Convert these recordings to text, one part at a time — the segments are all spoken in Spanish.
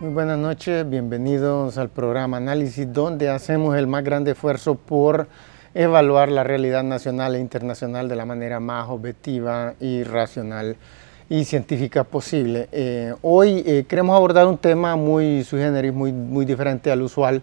Muy buenas noches, bienvenidos al programa Análisis, donde hacemos el más grande esfuerzo por evaluar la realidad nacional e internacional de la manera más objetiva y racional y científica posible. Hoy queremos abordar un tema muy sui generis, muy diferente al usual,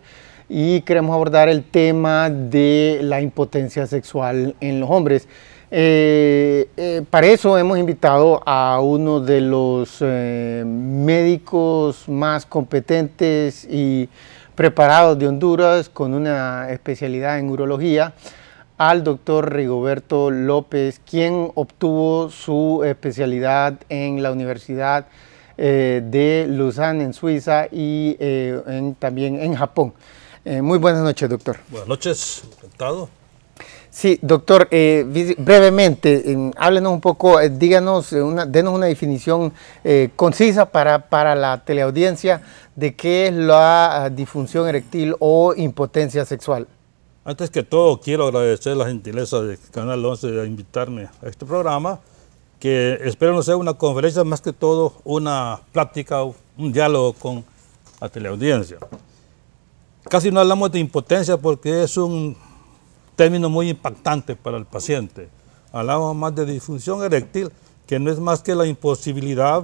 y queremos abordar el tema de la impotencia sexual en los hombres. Para eso hemos invitado a uno de los médicos más competentes y preparados de Honduras, con una especialidad en urología, al doctor Rigoberto López, quien obtuvo su especialidad en la Universidad de Lausanne en Suiza y también en Japón. Muy buenas noches, doctor. Buenas noches, encantado. Sí, doctor, brevemente, háblenos un poco, denos una definición concisa para la teleaudiencia de qué es la disfunción eréctil o impotencia sexual. Antes que todo, quiero agradecer la gentileza de Canal 11 de invitarme a este programa, que espero no sea una conferencia, más que todo una plática, un diálogo con la teleaudiencia. Casi no hablamos de impotencia porque es un término muy impactante para el paciente. Hablamos más de disfunción eréctil, que no es más que la imposibilidad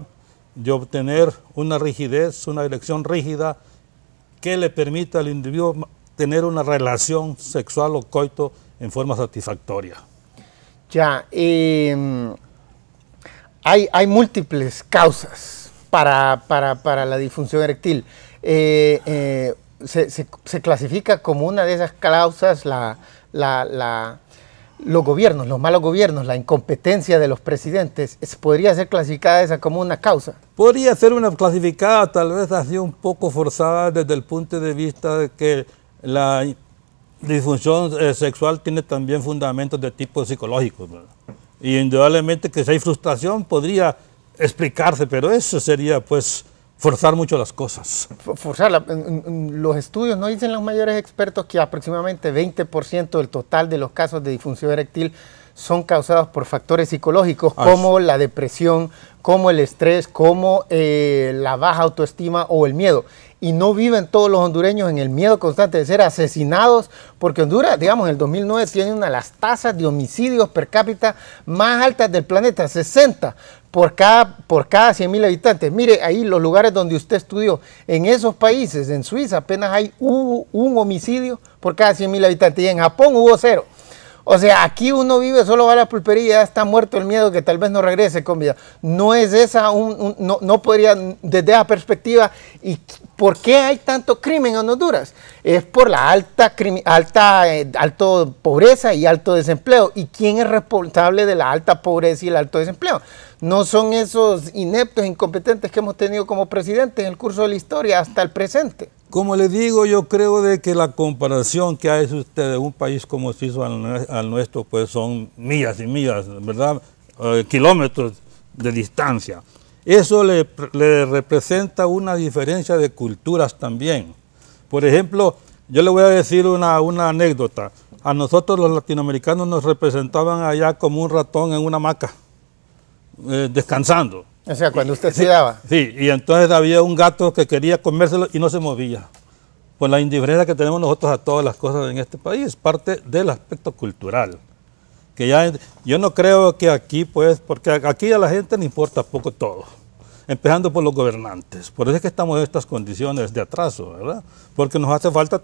de obtener una rigidez, una erección rígida que le permita al individuo tener una relación sexual o coito en forma satisfactoria. Ya, hay múltiples causas para la disfunción eréctil. Se clasifica como una de esas causas los gobiernos, los malos gobiernos, la incompetencia de los presidentes. ¿Podría ser clasificada esa como una causa? Podría ser una clasificada, tal vez así un poco forzada desde el punto de vista de que la disfunción sexual tiene también fundamentos de tipo psicológico, ¿verdad? Y indudablemente que si hay frustración podría explicarse, pero eso sería pues forzar mucho las cosas. Forzarla. Los estudios no dicen los mayores expertos que aproximadamente 20% del total de los casos de disfunción eréctil son causados por factores psicológicos como la depresión, como el estrés, como la baja autoestima o el miedo. Y no viven todos los hondureños en el miedo constante de ser asesinados, porque Honduras, digamos, en el 2009 tiene una de las tasas de homicidios per cápita más altas del planeta, 60 por cada 100.000 habitantes. Mire, ahí los lugares donde usted estudió, en esos países, en Suiza apenas hay un homicidio por cada 100.000 habitantes, y en Japón hubo 0. O sea, aquí uno vive, solo va a la pulpería y ya está muerto el miedo que tal vez no regrese con vida. No es esa, no podría, desde esa perspectiva. ¿Y por qué hay tanto crimen en Honduras? Es por la alta pobreza y alto desempleo. ¿Y quién es responsable de la alta pobreza y el alto desempleo? No son esos ineptos, incompetentes que hemos tenido como presidentes en el curso de la historia hasta el presente. Como le digo, yo creo de que la comparación que hace usted de un país como Suiza al nuestro, pues son millas y millas, ¿verdad? Kilómetros de distancia. Eso le representa una diferencia de culturas también. Por ejemplo, yo le voy a decir una anécdota. A nosotros los latinoamericanos nos representaban allá como un ratón en una hamaca, descansando. O sea, cuando usted se daba. Sí, y entonces había un gato que quería comérselo y no se movía. Por la indiferencia que tenemos nosotros a todas las cosas en este país, parte del aspecto cultural. Que ya, yo no creo que aquí, pues, porque aquí a la gente le importa poco todo, empezando por los gobernantes. Por eso es que estamos en estas condiciones de atraso, ¿verdad? Porque nos hace falta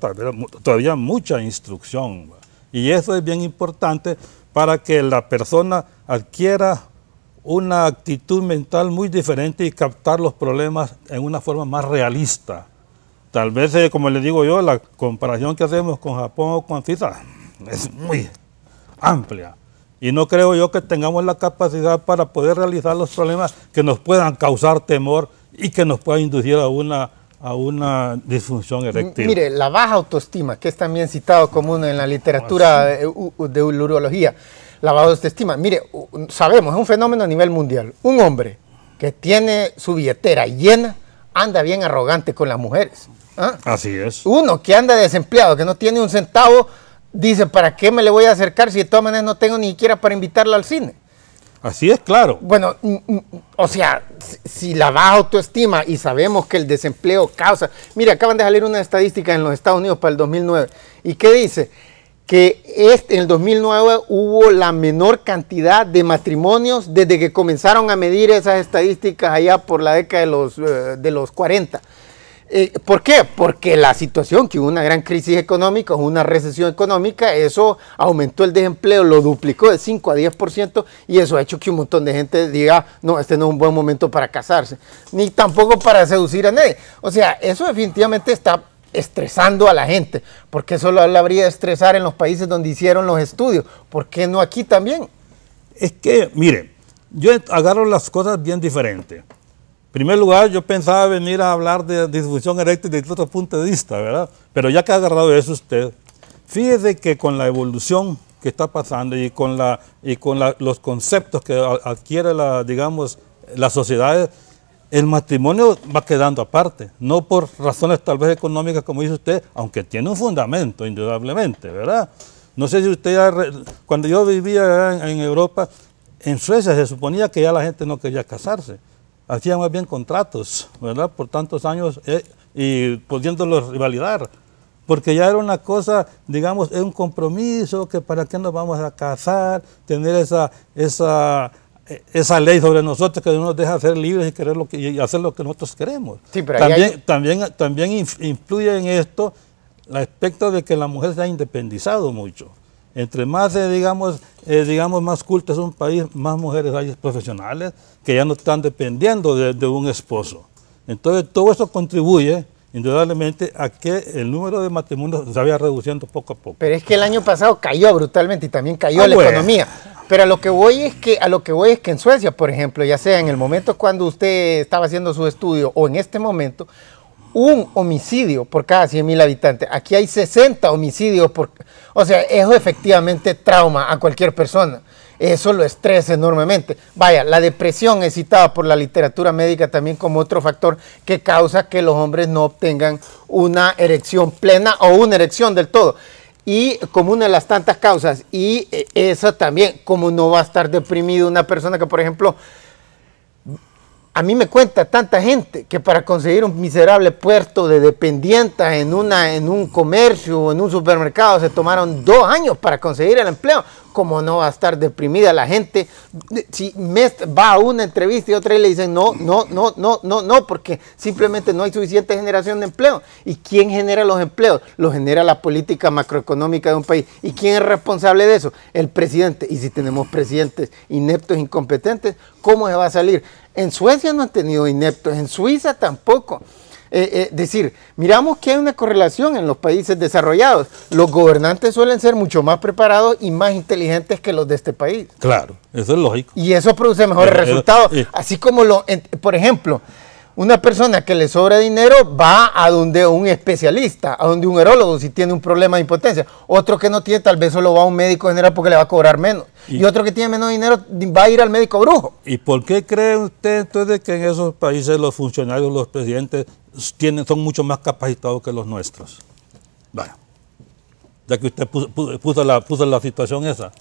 todavía mucha instrucción, ¿verdad? Y eso es bien importante para que la persona adquiera una actitud mental muy diferente y captar los problemas en una forma más realista. Tal vez, como le digo yo, la comparación que hacemos con Japón o con Suiza es muy amplia. Y no creo yo que tengamos la capacidad para poder realizar los problemas que nos puedan causar temor y que nos puedan inducir a una disfunción eréctil. Mire, la baja autoestima, que es también citado común en la literatura de urología, la baja autoestima, mire, sabemos, es un fenómeno a nivel mundial. Un hombre que tiene su billetera llena anda bien arrogante con las mujeres. ¿Ah? Así es. Uno que anda desempleado, que no tiene un centavo, dice, ¿para qué me le voy a acercar si de todas maneras no tengo ni siquiera para invitarla al cine? Así es, claro. Bueno, o sea, si la baja autoestima y sabemos que el desempleo causa... Mira, acaban de salir una estadística en los Estados Unidos para el 2009. ¿Y qué dice? Que en el 2009 hubo la menor cantidad de matrimonios desde que comenzaron a medir esas estadísticas allá por la década de los 40. ¿Por qué? Porque la situación, que hubo una gran crisis económica, una recesión económica, eso aumentó el desempleo, lo duplicó de 5 a 10%, y eso ha hecho que un montón de gente diga, no, este no es un buen momento para casarse, ni tampoco para seducir a nadie. O sea, eso definitivamente está estresando a la gente, porque eso lo habría de estresar en los países donde hicieron los estudios. ¿Por qué no aquí también? Es que, mire, yo agarro las cosas bien diferentes. En primer lugar, yo pensaba venir a hablar de disfunción eréctil desde otro punto de vista, ¿verdad? Pero ya que ha agarrado eso usted, fíjese que con la evolución que está pasando y con los conceptos que adquiere las sociedades, el matrimonio va quedando aparte, no por razones tal vez económicas, como dice usted, aunque tiene un fundamento, indudablemente, ¿verdad? No sé si usted, cuando yo vivía en Europa, en Suecia se suponía que ya la gente no quería casarse. Hacían más bien contratos, ¿verdad? Por tantos años y pudiéndolos validar. Porque ya era una cosa, digamos, es un compromiso, que para qué nos vamos a casar, tener esa ley sobre nosotros que nos deja ser libres y querer y hacer lo que nosotros queremos. Sí, pero también influye en esto el aspecto de que la mujer se ha independizado mucho. Entre más, digamos, más culto es un país, más mujeres hay profesionales que ya no están dependiendo de un esposo. Entonces, todo eso contribuye, indudablemente, a que el número de matrimonios se vaya reduciendo poco a poco. Pero es que el año pasado cayó brutalmente y también cayó la economía. Pero a lo que voy es que en Suecia, por ejemplo, ya sea en el momento cuando usted estaba haciendo su estudio o en este momento, un homicidio por cada 100.000 habitantes. Aquí hay 60 homicidios o sea, eso efectivamente trauma a cualquier persona. Eso lo estresa enormemente. Vaya, la depresión es citada por la literatura médica también como otro factor que causa que los hombres no obtengan una erección plena o una erección del todo. Y como una de las tantas causas, y esa también, como no va a estar deprimido una persona que, por ejemplo, a mí me cuenta tanta gente que para conseguir un miserable puesto de dependienta en un comercio o en un supermercado se tomaron 2 años para conseguir el empleo. ¿Cómo no va a estar deprimida la gente? Si va a una entrevista y otra y le dicen no, porque simplemente no hay suficiente generación de empleo. ¿Y quién genera los empleos? Los genera la política macroeconómica de un país. ¿Y quién es responsable de eso? El presidente. Y si tenemos presidentes ineptos, incompetentes, ¿cómo se va a salir? En Suecia no han tenido ineptos, en Suiza tampoco. Decir, miramos que hay una correlación en los países desarrollados. Los gobernantes suelen ser mucho más preparados y más inteligentes que los de este país. Claro, eso es lógico. Y eso produce mejores resultados. Así como, por ejemplo, una persona que le sobra dinero va a donde un especialista, a donde un urólogo si tiene un problema de impotencia. Otro que no tiene, tal vez solo va a un médico general porque le va a cobrar menos. Y otro que tiene menos dinero va a ir al médico brujo. ¿Y por qué cree usted entonces que en esos países los funcionarios, los presidentes, son mucho más capacitados que los nuestros? Bueno, ya que usted puso la situación esa.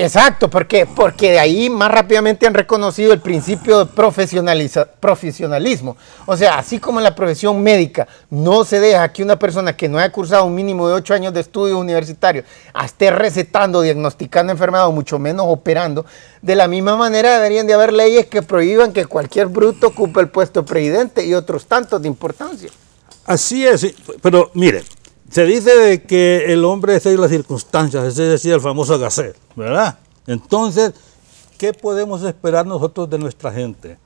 Exacto, porque de ahí más rápidamente han reconocido el principio de profesionalismo. O sea, así como en la profesión médica no se deja que una persona que no haya cursado un mínimo de 8 años de estudios universitarios esté recetando, diagnosticando enfermedades, o mucho menos operando, de la misma manera deberían de haber leyes que prohíban que cualquier bruto ocupe el puesto de presidente y otros tantos de importancia. Así es, pero mire, se dice de que el hombre es las circunstancias, ese decía el famoso Gasset, ¿verdad? Entonces, ¿qué podemos esperar nosotros de nuestra gente?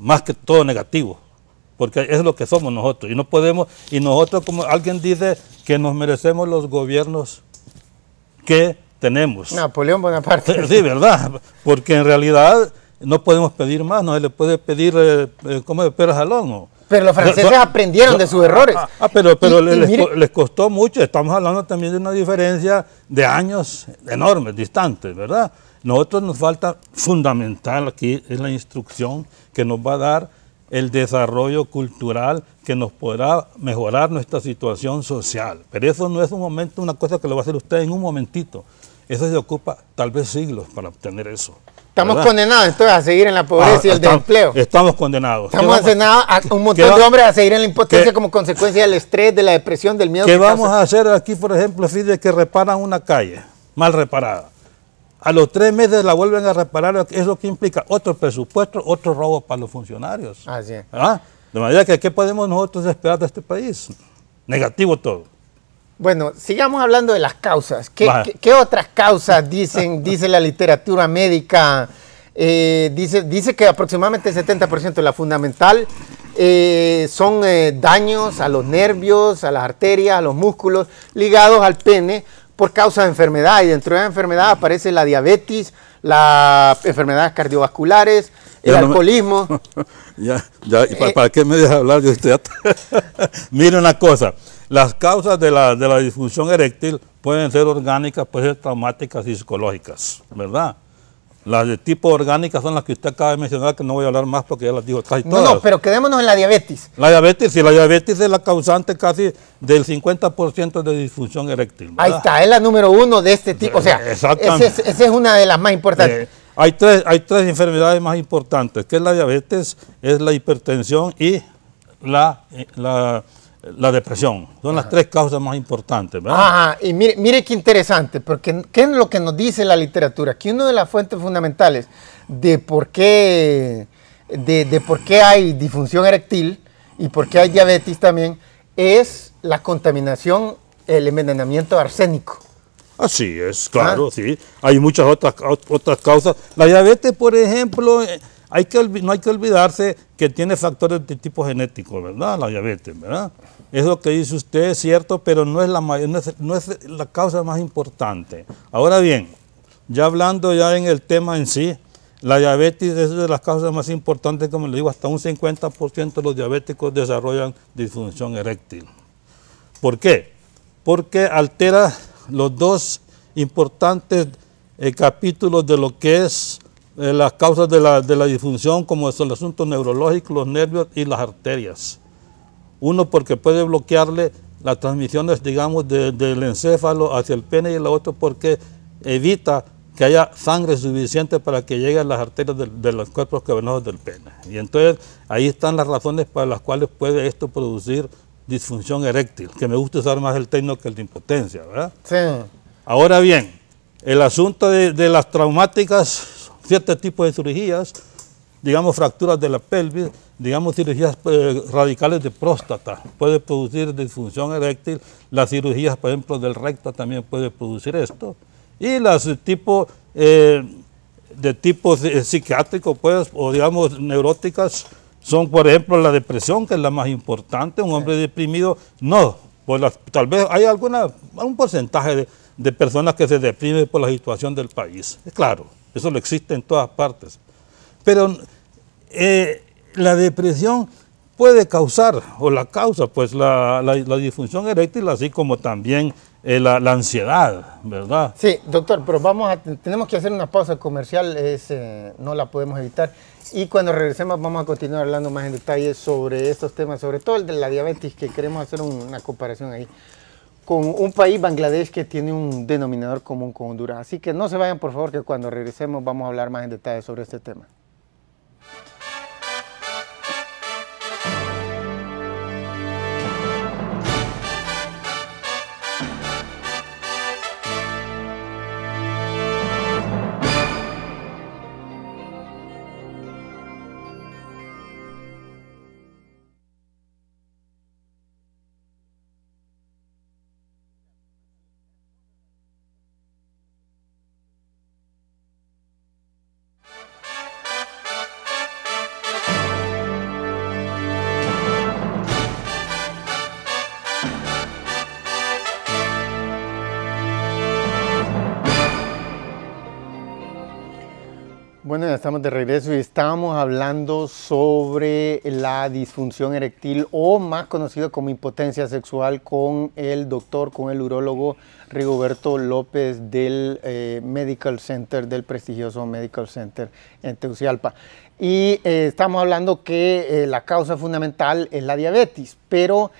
Más que todo negativo, porque es lo que somos nosotros. Y nosotros, como alguien dice, que nos merecemos los gobiernos que tenemos. Napoleón Bonaparte. Sí, ¿verdad? Porque en realidad no podemos pedir más, no se le puede pedir como de peras al horno. Pero los franceses aprendieron de sus errores. Pero les costó mucho. Estamos hablando también de una diferencia de años enormes, distantes, ¿verdad? Nosotros nos falta fundamental aquí es la instrucción que nos va a dar el desarrollo cultural que nos podrá mejorar nuestra situación social. Pero eso no es un momento, una cosa que lo va a hacer usted en un momentito. Eso se ocupa tal vez siglos para obtener eso. Estamos condenados entonces a seguir en la pobreza y el desempleo. Estamos condenados. Estamos condenados a un montón de hombres a seguir en la impotencia como consecuencia del estrés, de la depresión, del miedo. ¿Qué vamos a hacer aquí, por ejemplo, fíjate que reparan una calle mal reparada? A los 3 meses la vuelven a reparar, es lo que implica otro presupuesto, otro robo para los funcionarios. Así es. De manera que, ¿qué podemos nosotros esperar de este país? Negativo todo. Bueno, sigamos hablando de las causas. ¿Qué otras causas dice la literatura médica? Dice que aproximadamente el 70% de la fundamental son daños a los nervios, a las arterias, a los músculos, ligados al pene por causa de enfermedad. Y dentro de la enfermedad aparece la diabetes, las enfermedades cardiovasculares, el alcoholismo. ¿Para qué me dejas hablar? Mire una cosa. Las causas de la disfunción eréctil pueden ser orgánicas, pueden ser traumáticas y psicológicas, ¿verdad? Las de tipo orgánicas son las que usted acaba de mencionar, que no voy a hablar más porque ya las digo casi todas. No, pero quedémonos en la diabetes. La diabetes, sí, la diabetes es la causante casi del 50% de disfunción eréctil, ¿verdad? Ahí está, es la número 1 de este tipo. O sea, esa es una de las más importantes. Hay tres enfermedades más importantes, que es la diabetes, es la hipertensión y la depresión. Son las 3 causas más importantes, ¿verdad? Ajá, y mire qué interesante, porque ¿qué es lo que nos dice la literatura? Que una de las fuentes fundamentales de por qué hay disfunción eréctil y por qué hay diabetes también es la contaminación, el envenenamiento arsénico. Así es, claro, sí. Hay muchas otras causas. La diabetes, por ejemplo, no hay que olvidarse que tiene factores de tipo genético, ¿verdad? La diabetes, ¿verdad? Es lo que dice usted, es cierto, pero no es la causa más importante. Ahora bien, ya hablando ya en el tema en sí, la diabetes es de las causas más importantes, como le digo, hasta un 50% de los diabéticos desarrollan disfunción eréctil. ¿Por qué? Porque altera los 2 importantes capítulos de lo que es las causas de la disfunción, como son los asuntos neurológicos, los nervios y las arterias. Uno porque puede bloquearle las transmisiones, digamos, del encéfalo hacia el pene, y el otro porque evita que haya sangre suficiente para que llegue a las arterias de los cuerpos cavernosos del pene. Y entonces ahí están las razones para las cuales puede esto producir disfunción eréctil, que me gusta usar más el término que el de impotencia, ¿verdad? Sí. Ahora bien, el asunto de las traumáticas, ciertos tipos de cirugías, digamos fracturas de la pelvis, digamos cirugías radicales de próstata, puede producir disfunción eréctil. Las cirugías, por ejemplo, del recto también puede producir esto. Y las de tipo psiquiátrico, pues, o digamos neuróticas, son, por ejemplo, la depresión, que es la más importante. Un hombre deprimido, no, tal vez hay un porcentaje de personas que se deprimen por la situación del país. Es claro, eso lo existe en todas partes. Pero la depresión puede causar, o la causa, pues la disfunción eréctil, así como también la ansiedad, ¿verdad? Sí, doctor, pero tenemos que hacer una pausa comercial, no la podemos evitar. Y cuando regresemos vamos a continuar hablando más en detalle sobre estos temas, sobre todo el de la diabetes, que queremos hacer una comparación ahí con un país, Bangladesh, que tiene un denominador común con Honduras. Así que no se vayan, por favor, que cuando regresemos vamos a hablar más en detalle sobre este tema. Bueno, ya estamos de regreso y estábamos hablando sobre la disfunción eréctil, o más conocido como impotencia sexual, con el urólogo Rigoberto López del Medical Center, del prestigioso Medical Center en Tegucigalpa. Y estamos hablando que la causa fundamental es la diabetes, pero